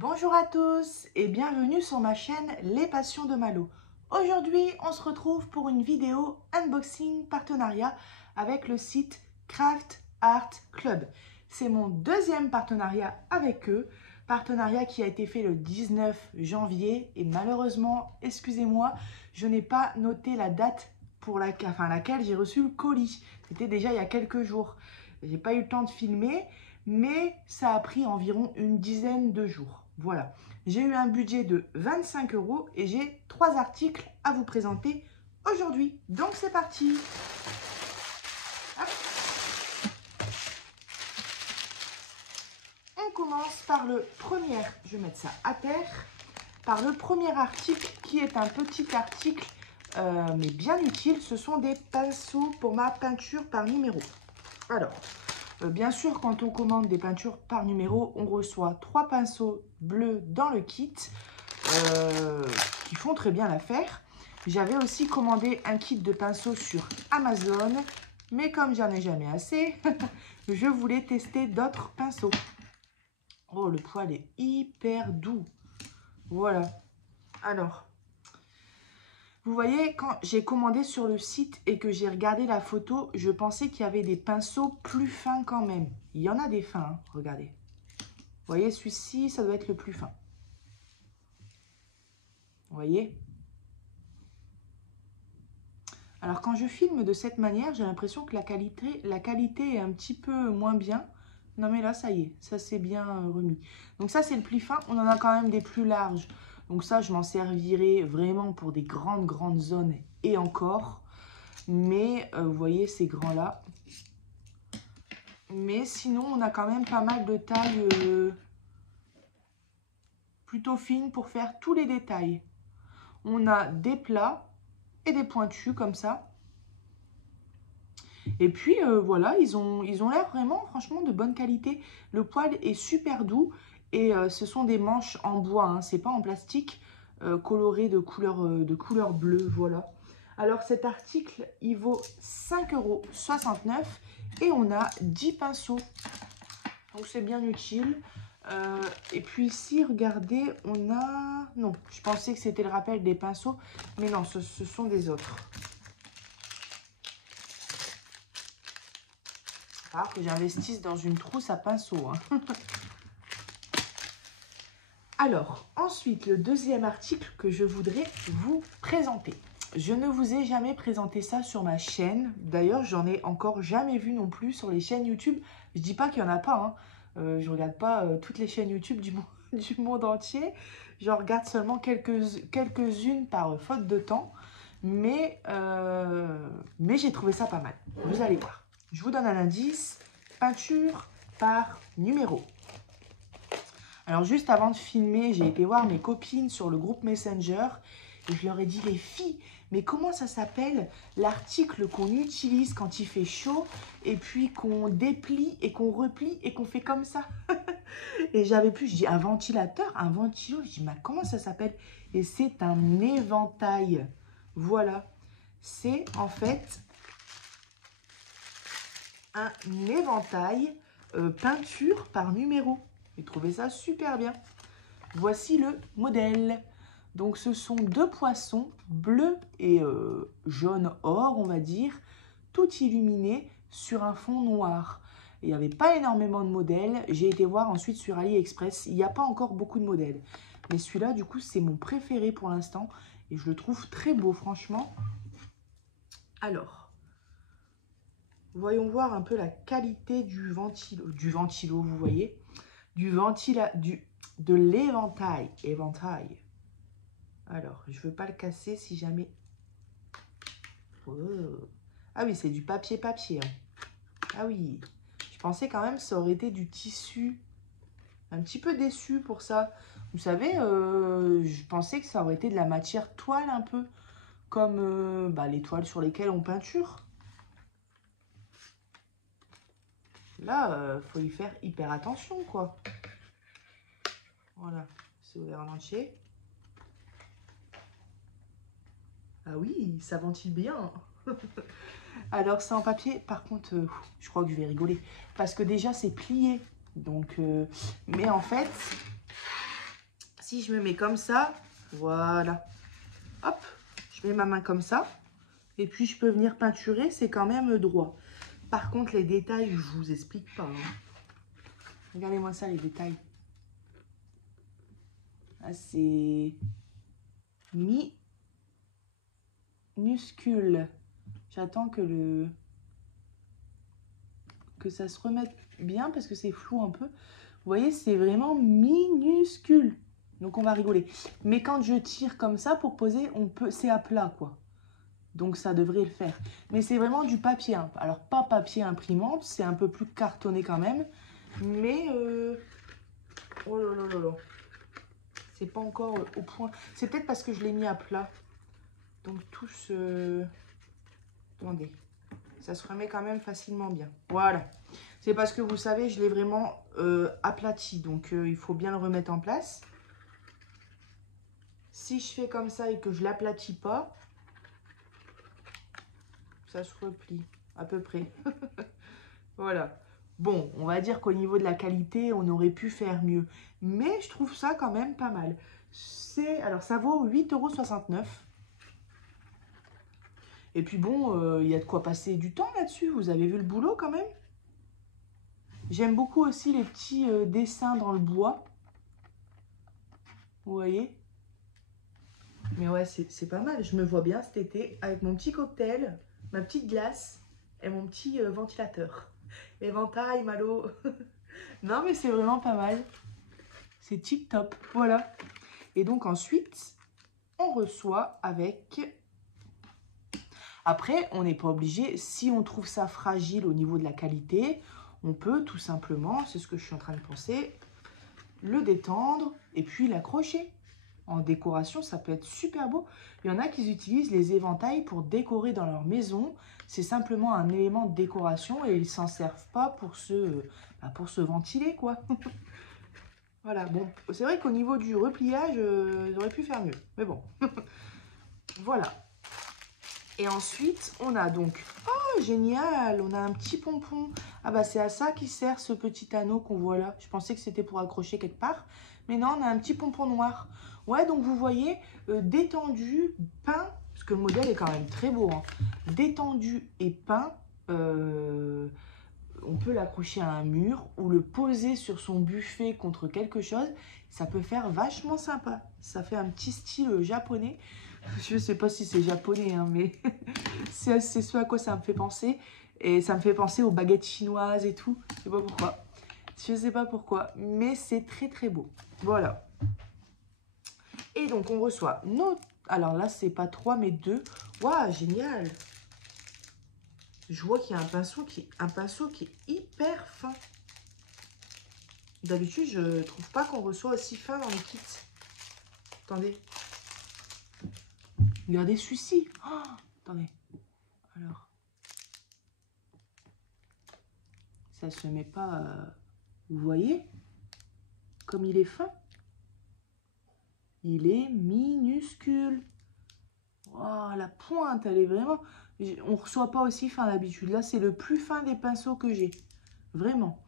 Bonjour à tous et bienvenue sur ma chaîne Les Passions de Malo. Aujourd'hui, on se retrouve pour une vidéo unboxing partenariat avec le site Craft Art Club. C'est mon deuxième partenariat avec eux, partenariat qui a été fait le 19 janvier et malheureusement, excusez-moi, je n'ai pas noté la date pour laquelle j'ai reçu le colis. C'était déjà il y a quelques jours. J'ai pas eu le temps de filmer, mais ça a pris environ une dizaine de jours. Voilà, j'ai eu un budget de 25 € et j'ai 3 articles à vous présenter aujourd'hui. Donc c'est parti. Hop. On commence par le premier, je vais mettre ça à terre, par le premier article qui est un petit article mais bien utile. Ce sont des pinceaux pour ma peinture par numéro. Alors, bien sûr, quand on commande des peintures par numéro, on reçoit 3 pinceaux bleus dans le kit qui font très bien l'affaire. J'avais aussi commandé un kit de pinceaux sur Amazon, mais comme j'en ai jamais assez, je voulais tester d'autres pinceaux. Oh, le poil est hyper doux. Voilà. Alors, vous voyez, quand j'ai commandé sur le site et que j'ai regardé la photo, je pensais qu'il y avait des pinceaux plus fins quand même. Il y en a des fins, hein, regardez. Vous voyez, celui-ci, ça doit être le plus fin. Vous voyez? Alors, quand je filme de cette manière, j'ai l'impression que la qualité est un petit peu moins bien. Non, mais là, ça y est, ça s'est bien remis. Donc ça, c'est le plus fin. On en a quand même des plus larges. Donc ça, je m'en servirai vraiment pour des grandes zones et encore. Mais vous voyez ces grands-là. Mais sinon, on a quand même pas mal de tailles plutôt fines pour faire tous les détails. On a des plats et des pointus comme ça. Et puis voilà, ils ont l'air vraiment franchement de bonne qualité. Le poil est super doux et ce sont des manches en bois, hein, c'est pas en plastique, coloré de couleur bleue, voilà. Alors cet article, il vaut 5,69 € et on a 10 pinceaux. Donc c'est bien utile. Et puis ici, regardez, on a... Non, je pensais que c'était le rappel des pinceaux, mais non, ce sont des autres. Alors que j'investisse dans une trousse à pinceaux. Hein. Alors, ensuite, le deuxième article que je voudrais vous présenter. Je ne vous ai jamais présenté ça sur ma chaîne. D'ailleurs, j'en ai encore jamais vu non plus sur les chaînes YouTube. Je dis pas qu'il n'y en a pas. Hein. Je regarde pas toutes les chaînes YouTube du monde entier. J'en regarde seulement quelques-unes par faute de temps. Mais j'ai trouvé ça pas mal. Vous allez voir. Je vous donne un indice. Peinture par numéro. Alors, juste avant de filmer, j'ai été voir mes copines sur le groupe Messenger et je leur ai dit, les filles, mais comment ça s'appelle l'article qu'on utilise quand il fait chaud et puis qu'on déplie et qu'on replie et qu'on fait comme ça? Et j'avais plus, je dis un ventilateur, un ventilo. Je dis, mais comment ça s'appelle? Et c'est un éventail. Voilà. C'est en fait un éventail peinture par numéro. J'ai trouvé ça super bien. Voici le modèle. Donc ce sont 2 poissons, bleu et jaune or, on va dire, tout illuminés sur un fond noir. Il n'y avait pas énormément de modèles. J'ai été voir ensuite sur AliExpress. Il n'y a pas encore beaucoup de modèles. Mais celui-là, du coup, c'est mon préféré pour l'instant. Et je le trouve très beau, franchement. Alors, voyons voir un peu la qualité du ventilo, vous voyez. De l'éventail. Alors, je ne veux pas le casser si jamais... Oh. Ah oui, c'est du papier. Hein. Ah oui, je pensais quand même que ça aurait été du tissu. Un petit peu déçu pour ça. Vous savez, je pensais que ça aurait été de la matière toile un peu. Comme les toiles sur lesquelles on peinture. Là, faut y faire hyper attention, quoi. Voilà, c'est ouvert en entier. Ah oui, ça ventile bien. Alors, c'est en papier. Par contre, je crois que je vais rigoler. Parce que déjà, c'est plié. Donc, mais en fait, Si je me mets comme ça, voilà. Hop, je mets ma main comme ça. Et puis, je peux venir peinturer, c'est quand même droit. Par contre, les détails, je vous explique pas. Hein. Regardez-moi ça, les détails. Ah, c'est minuscule. J'attends que ça se remette bien parce que c'est flou un peu. Vous voyez, c'est vraiment minuscule. Donc, on va rigoler. Mais quand je tire comme ça pour poser, c'est à plat, quoi. Donc, ça devrait le faire. Mais c'est vraiment du papier. Hein. Alors, pas papier imprimante, c'est un peu plus cartonné quand même. Mais, oh là là là là. C'est pas encore au point. C'est peut-être parce que je l'ai mis à plat. Donc, tout se... Attendez. Ça se remet quand même facilement bien. Voilà. C'est parce que vous savez, je l'ai vraiment aplati. Donc, il faut bien le remettre en place. Si je fais comme ça et que je l'aplatis pas, ça se replie à peu près. Voilà. Bon, on va dire qu'au niveau de la qualité, on aurait pu faire mieux. Mais je trouve ça quand même pas mal. Alors, ça vaut 8,69 €. Et puis bon, il y a de quoi passer du temps là-dessus. Vous avez vu le boulot quand même? J'aime beaucoup aussi les petits dessins dans le bois. Vous voyez? Mais ouais, c'est pas mal. Je me vois bien cet été avec mon petit cocktail, ma petite glace et mon petit ventilateur. Éventail, Malo. Non, mais c'est vraiment pas mal. C'est tip top. Voilà. Et donc ensuite, on reçoit avec... Après, on n'est pas obligé. Si on trouve ça fragile au niveau de la qualité, on peut tout simplement, c'est ce que je suis en train de penser, le détendre et puis l'accrocher. En décoration, ça peut être super beau. Il y en a qui utilisent les éventails pour décorer dans leur maison. C'est simplement un élément de décoration et ils ne s'en servent pas pour se ventiler, quoi. Voilà, bon, c'est vrai qu'au niveau du repliage, j'aurais pu faire mieux. Mais bon, voilà. Et ensuite, on a donc... Oh, génial! On a un petit pompon. Ah bah, c'est à ça qui sert ce petit anneau qu'on voit là. Je pensais que c'était pour accrocher quelque part. Mais non, on a un petit pompon noir. Ouais, donc vous voyez, détendu, peint, parce que le modèle est quand même très beau. Hein. Détendu et peint, on peut l'accrocher à un mur ou le poser sur son buffet contre quelque chose. Ça peut faire vachement sympa. Ça fait un petit style japonais. Je ne sais pas si c'est japonais, hein, mais c'est ce à quoi ça me fait penser. Et ça me fait penser aux baguettes chinoises et tout. Je sais pas pourquoi. Je sais pas pourquoi, mais c'est très très beau. Voilà. Et donc on reçoit nos... Alors là, c'est pas 3 mais 2. Waouh, génial! Je vois qu'il y a un pinceau qui est hyper fin. D'habitude, je trouve pas qu'on reçoit aussi fin dans les kits. Attendez. Regardez celui-ci. Oh, attendez. Alors. Ça se met pas... Vous voyez? Comme il est fin. Il est minuscule. Oh, la pointe, elle est vraiment... On ne reçoit pas aussi fin d'habitude. Là, c'est le plus fin des pinceaux que j'ai. Vraiment.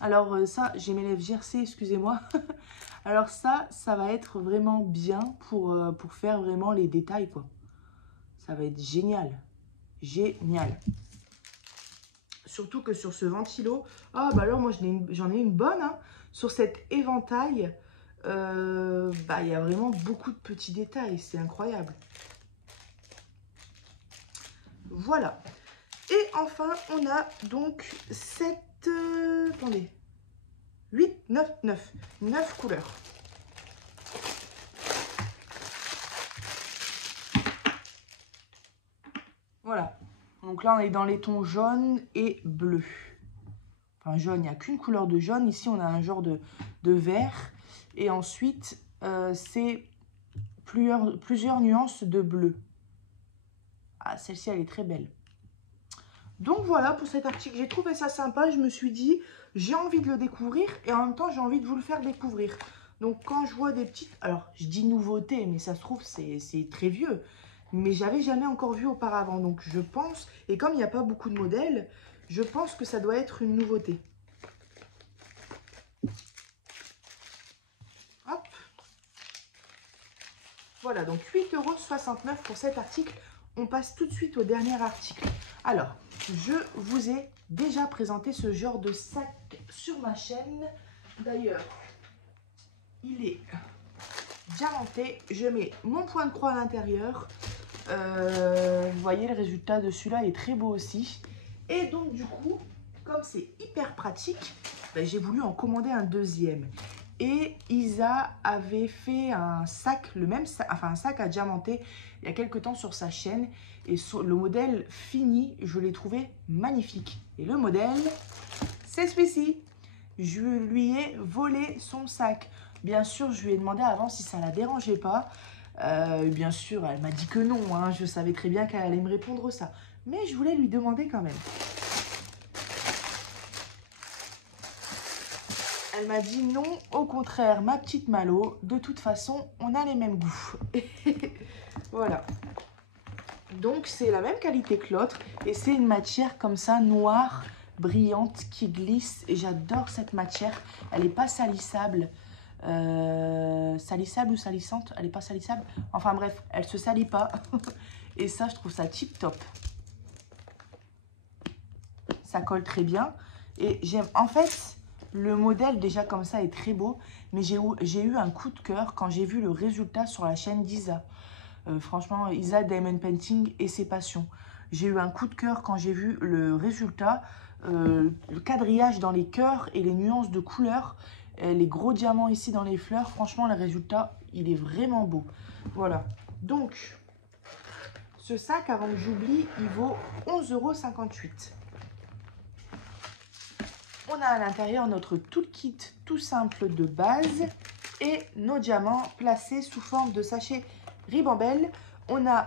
Alors ça, j'ai mes lèvres gercées, excusez-moi. Alors ça va être vraiment bien pour faire vraiment les détails, quoi. Ça va être génial. Génial. Surtout que sur ce ventilo... Ah, bah alors, moi, j'en ai une bonne. Hein. Sur cet éventail, bah, il y a vraiment beaucoup de petits détails. C'est incroyable. Voilà. Et enfin, on a donc cette... attendez. 8, 9 couleurs. Voilà. Donc là, on est dans les tons jaune et bleu. Enfin, jaune, il n'y a qu'une couleur de jaune. Ici, on a un genre de vert. Et ensuite, c'est plusieurs nuances de bleu. Ah, celle-ci, elle est très belle. Donc voilà pour cet article, j'ai trouvé ça sympa, je me suis dit, j'ai envie de le découvrir et en même temps j'ai envie de vous le faire découvrir. Donc quand je vois des petites, alors je dis nouveautés, mais ça se trouve c'est très vieux, mais j'avais jamais encore vu auparavant. Donc je pense, et comme il n'y a pas beaucoup de modèles, je pense que ça doit être une nouveauté. Hop, Voilà, donc 8,69 € pour cet article. On passe tout de suite au dernier article. Alors, je vous ai déjà présenté ce genre de sac sur ma chaîne. D'ailleurs, il est diamanté. Je mets mon point de croix à l'intérieur. Vous voyez, le résultat de celui-là est très beau aussi. Et donc, du coup, comme c'est hyper pratique, ben, j'ai voulu en commander un deuxième. Et Isa avait fait un sac, un sac à diamanter il y a quelques temps sur sa chaîne. Et le modèle fini, je l'ai trouvé magnifique. Et le modèle, c'est celui-ci. Je lui ai volé son sac. Bien sûr, je lui ai demandé avant si ça ne la dérangeait pas. Bien sûr, elle m'a dit que non. Hein. Je savais très bien qu'elle allait me répondre ça. Mais je voulais lui demander quand même. Elle m'a dit non, au contraire, ma petite Malo, de toute façon, on a les mêmes goûts. Voilà. Donc, c'est la même qualité que l'autre. Et c'est une matière comme ça, noire, brillante, qui glisse. Et j'adore cette matière. Elle n'est pas salissable. Salissable ou salissante? Elle n'est pas salissable. Enfin bref, elle se salit pas. Et ça, je trouve ça tip top. Ça colle très bien. Et j'aime... En fait... Le modèle déjà comme ça est très beau, mais j'ai eu un coup de cœur quand j'ai vu le résultat sur la chaîne d'Isa. Franchement, Isa Diamond Painting et ses passions. J'ai eu un coup de cœur quand j'ai vu le résultat, le quadrillage dans les cœurs et les nuances de couleurs, les gros diamants ici dans les fleurs. Franchement, le résultat, il est vraiment beau. Voilà. Donc, ce sac, avant que j'oublie, il vaut 11,58 €. On a à l'intérieur notre toolkit tout simple de base et nos diamants placés sous forme de sachet ribambelle. On a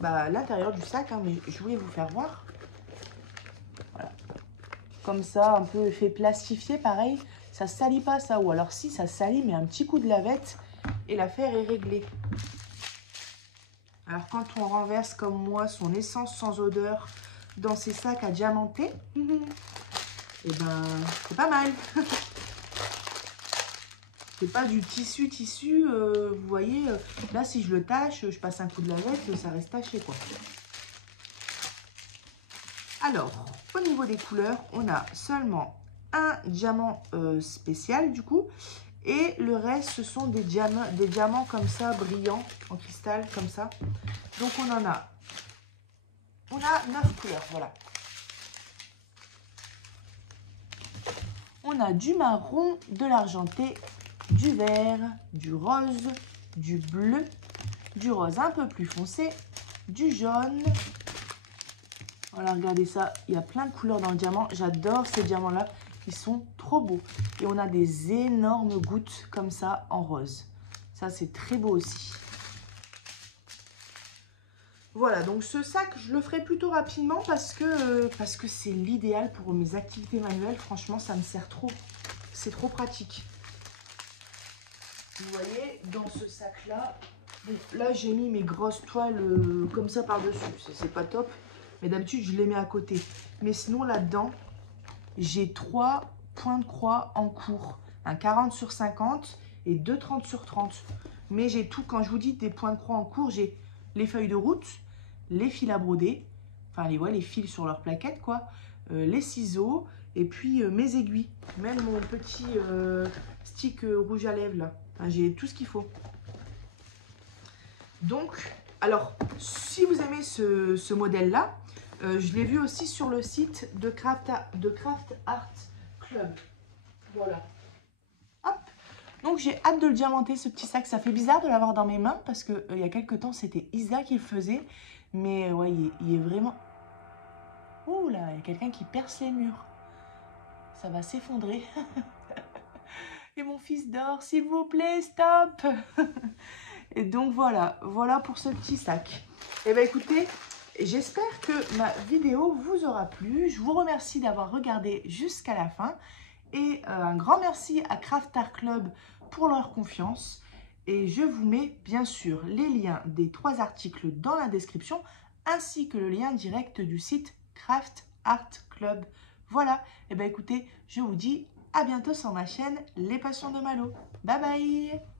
l'intérieur du sac, hein, mais je voulais vous faire voir. Voilà. Comme ça, un peu effet plastifié, pareil. Ça ne salit pas ça, ou alors si, ça salit, mais un petit coup de lavette et l'affaire est réglée. Alors quand on renverse comme moi son essence sans odeur dans ces sacs à diamanter... Et ben, c'est pas mal. C'est pas du tissu, vous voyez. Là, si je le tâche, je passe un coup de lavette, ça reste taché, quoi. Alors, au niveau des couleurs, on a seulement un diamant spécial, du coup. Et le reste, ce sont des diamants comme ça, brillants, en cristal, comme ça. Donc, on a 9 couleurs, voilà. On a du marron, de l'argenté, du vert, du rose, du bleu, du rose un peu plus foncé, du jaune. Voilà, regardez ça, il y a plein de couleurs dans le diamant. J'adore ces diamants-là, ils sont trop beaux. Et on a des énormes gouttes comme ça en rose. Ça, c'est très beau aussi. Voilà, donc ce sac, je le ferai plutôt rapidement parce que c'est l'idéal pour mes activités manuelles. Franchement, ça me sert trop. C'est trop pratique. Vous voyez, dans ce sac-là, là, j'ai mis mes grosses toiles comme ça par-dessus. C'est pas top, mais d'habitude, je les mets à côté. Mais sinon, là-dedans, j'ai 3 points de croix en cours. Un 40 sur 50 et 2 30 sur 30. Mais j'ai tout, quand je vous dis des points de croix en cours, j'ai les feuilles de route, les fils à broder, enfin les fils sur leur plaquette quoi, les ciseaux et puis mes aiguilles, même mon petit stick rouge à lèvres là, enfin, j'ai tout ce qu'il faut. Donc, alors si vous aimez ce modèle là, je l'ai vu aussi sur le site de Craft Art Club, voilà. Hop. Donc j'ai hâte de le diamanter ce petit sac. Ça fait bizarre de l'avoir dans mes mains parce que il y a quelques temps c'était Isa qui le faisait. Mais ouais, il est vraiment... Ouh là, il y a quelqu'un qui perce les murs. Ça va s'effondrer. Et mon fils dort, s'il vous plaît, stop. Et donc voilà pour ce petit sac. Et bien écoutez, j'espère que ma vidéo vous aura plu. Je vous remercie d'avoir regardé jusqu'à la fin. Et un grand merci à Craft Art Club pour leur confiance. Et je vous mets bien sûr les liens des 3 articles dans la description, ainsi que le lien direct du site Craft Art Club. Voilà, et bien écoutez, je vous dis à bientôt sur ma chaîne Les Passions de Malo. Bye bye.